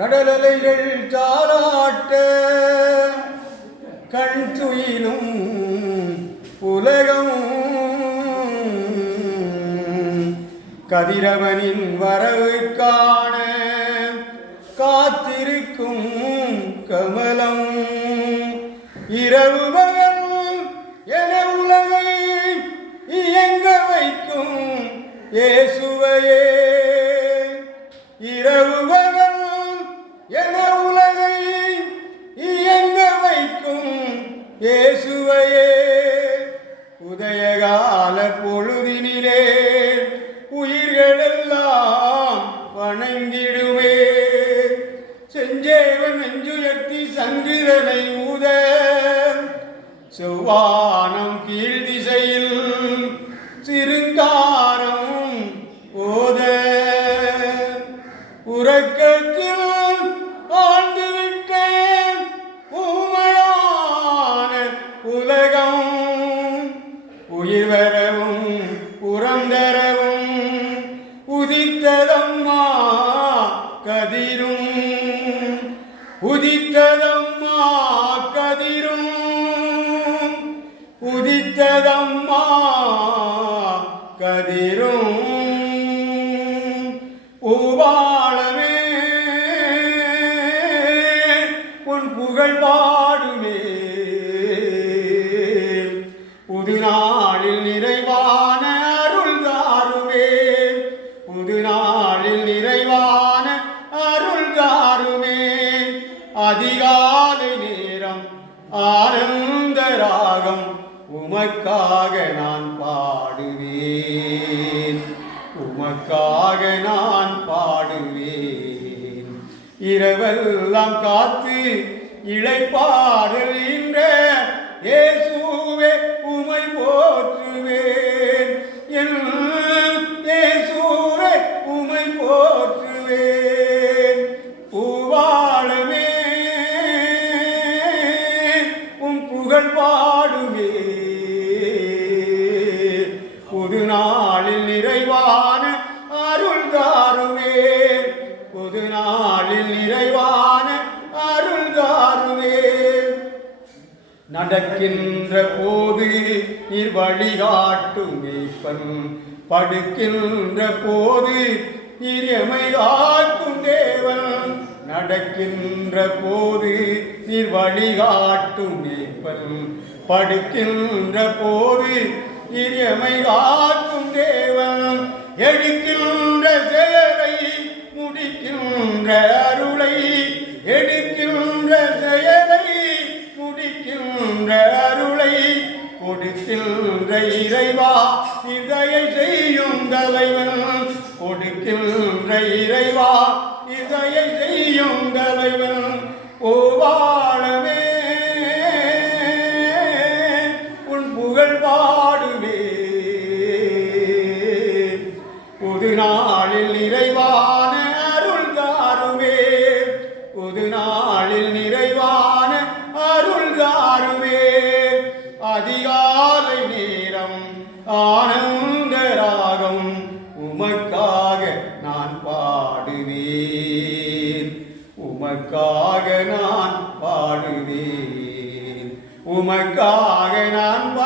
கடலலைகள் தாராட்ட கண் துயிலும் உலகம். கதிரவனின் வரவு காண காத்திருக்கும் கமலம். இரவு பகல் என உலகை இயங்க வைக்கும் ஏசு கால பொழுதினிலே உயிர்களெல்லாம் வணங்கிடுவே செஞ்சேவன் நெஞ்சுயர்த்தி சங்கிரனை ஊத செவ்வானம் கீழ் திசையில் சிறு உதித்ததம்மா கதிரும் உதித்ததம்மா கதிரும். பூவாளமே உன் புகழ்வா ஆனந்த ராகம் உமக்காக நான் பாடுவேன். உமக்காக நான் பாடுவேன். இரவெல்லாம் காத்து இழைப்பாடுகின்ற இயேசுவே உமை போ நடக்கின்ற போது நீர் வழிகாட்டும் மேய்ப்பன். படுக்கின்ற போது நீர் எமை காக்கும் தேவன். நடக்கின்ற போது நீர் வழிகாட்டும் மேய்ப்பன். படுக்கின்ற போது நீர் எமை காக்கும் தேவன். எடுக்கின்ற இறைவா இதையை செய்யும் தலைவன் கொடுக்கின்ற இறைவா இதையை செய்யும் தலைவன் ஓவாழவே உன் புகழ் பாடுவே. புது நாளில் நிறைவான அருள் தாருவே புது நாளில் நிறைவான அருள் தாருவே அதிகார ஆனந்த ராகம் உமக்காக நான் பாடுவேன். உமக்காக நான் பாடுவேன். உமக்காக நான்